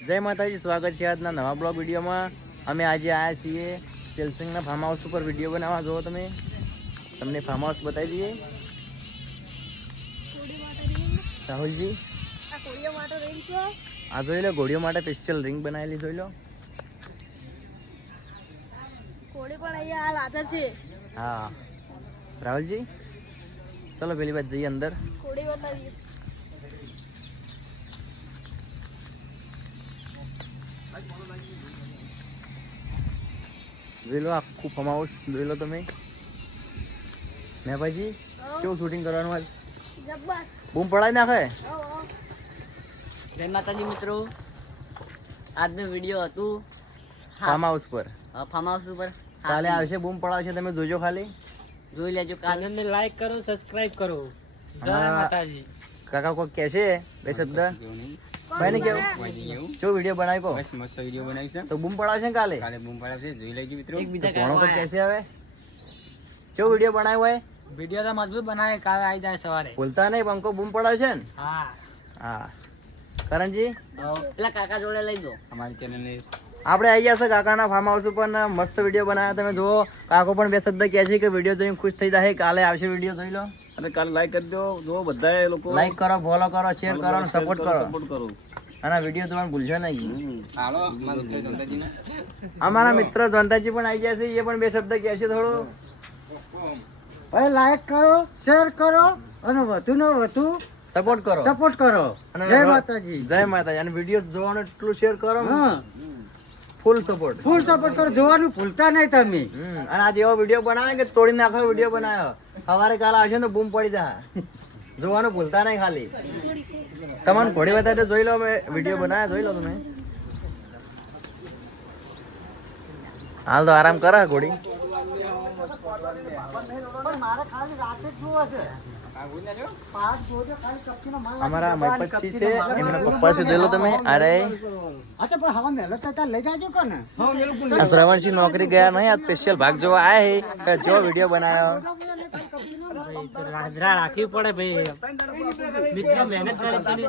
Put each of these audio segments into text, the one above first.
જય માતાજી, સ્વાગત છે આજના નવા બ્લોગ વિડીયોમાં. અમે આજે આવ્યા છીએ તેલસિંગના ફાર્મ હાઉસ ઉપર વિડીયો બનાવવા. જુઓ તમે, તમને ફાર્મ હાઉસ બતાવી દઈએ. રાહુલજી, આ જોઈ લો, ઘોડીઓ માટે સ્પેશિયલ રિંગ બનાવેલી જોઈ લો. હા રાહુલજી, ચલો પેલી વાત જઈએ અંદર. જોઈ લો આખું ફાર્મ હાઉસ જોઈ લો તમે. મેં ભાઈજી કેવું શૂટિંગ કરવાનું આજ? બૂમ પડાવી નાખે. જય માતાજી મિત્રો, આજનો વિડીયો હતું ફાર્મ હાઉસ પર. ફાર્મ હાઉસ ઉપર. કાલે આવશે, બૂમ પડાવશે, તમે જોજો ખાલી. જોઈ લેજો. કાલે લાઈક કરો, સબસ્ક્રાઇબ કરો. જય માતાજી. કાકા કોઈ કહે છે બે શબ્દ? ભાઈ ને કેવું શું વિડીયો બનાવી કો? બસ મસ્ત વિડીયો બનાવી છે. તો બૂમ પડાવશે કાલે? કાલે બૂમ પડાવશે, જોઈ લેજો મિત્રો. ભણો તો કહે છે હવે શું વિડીયો બનાવ્યો હોય? વિડીયો તો મજબૂત બનાવે, કાલે આવી જાય સવારે. ભૂલતા નહીં, પંકો બૂમ પડાવશે ને. હા હા કરણજી, પેલા કાકા જોડે લઈ દો. અમારી ચેનલને આપણે આવી ગયા છે કાકાના ફાર્મ હાઉસ ઉપર ને મસ્ત વિડીયો બનાવ્યા. તમે જુઓ, કાકો પણ બે શબ્દ કહે છે કે વિડીયો જોઈને ખુશ થઈ જાય. કાલે આવશે વિડીયો, જોઈ લો. અને કાલે લાઈક કરી દો. જો બધા લોકો લાઈક કરો, ફોલો કરો, શેર કરો અને સપોર્ટ કરો. કરો. અને વિડીયો જોવાનું ભૂલશો નહીં. હાલો અમારા મિત્ર ધંધાજીને. અમારા મિત્ર જોનતાજી પણ આવી ગયા છે, એ પણ બે શબ્દ કહે છે થોડું. ભાઈ લાઈક કરો, શેર કરો અને વધુ ને વધુ સપોર્ટ કરો. સપોર્ટ કરો. અને જય માતાજી. જય માતાજી. અને વિડીયો જોવાનું એટલું શેર કરો, હા, ફૂલ સપોર્ટ. ફૂલ સપોર્ટ કરો. જોવાનું ભૂલતા નહીં તમે. અને આજે એવો વિડીયો બનાવે કે તોડી નાખો વિડીયો બનાવ્યો. સવારે કાલે આવશે ને બૂમ પડી જાય. જોવાનું ભૂલતા નહીં ખાલી. તમને ઘોડી બતાવી જોઈ લો, અમે વિડીયો બનાવ્યા જોઈ લો તમે. હાલ તો આરામ કરે ઘોડી. પણ મારે ખાલી રાતે જ જોવે છે. પાક જોજો, ખાલી કપચીનો માલ અમારા મયપતજી છે, એમના પપ્પા છે જોઈ લો તમે. અરે હા તો પણ હવે મહેનત કરતા લઈ જાજો કે ને. આ શ્રવણસિંહ નોકરી ગયા નહીં, આ સ્પેશિયલ ભાગ જોવા આયા છે કે જો વિડીયો બનાવ્યો. હાજરા રાખવી પડે ભાઈ, મિત્રો મહેનત કરે છે ને.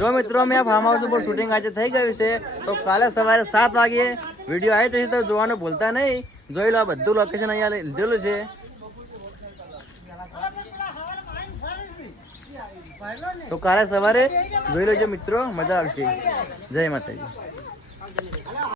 જો મિત્રો, અમે આ ફાર્મ હાઉસ ઉપર શૂટિંગ આજે થઈ ગયું છે, તો કાલે સવારે 7 વાગે વિડીયો આવી જશે, તો જોવાનું ભૂલતા નહીં. જોઈ લો, આ બધું લોકેશન અહીંયા લીધેલું છે. તો કાલે સવારે જોઈ લેજો મિત્રો, મજા આવશે. જય માતાજી.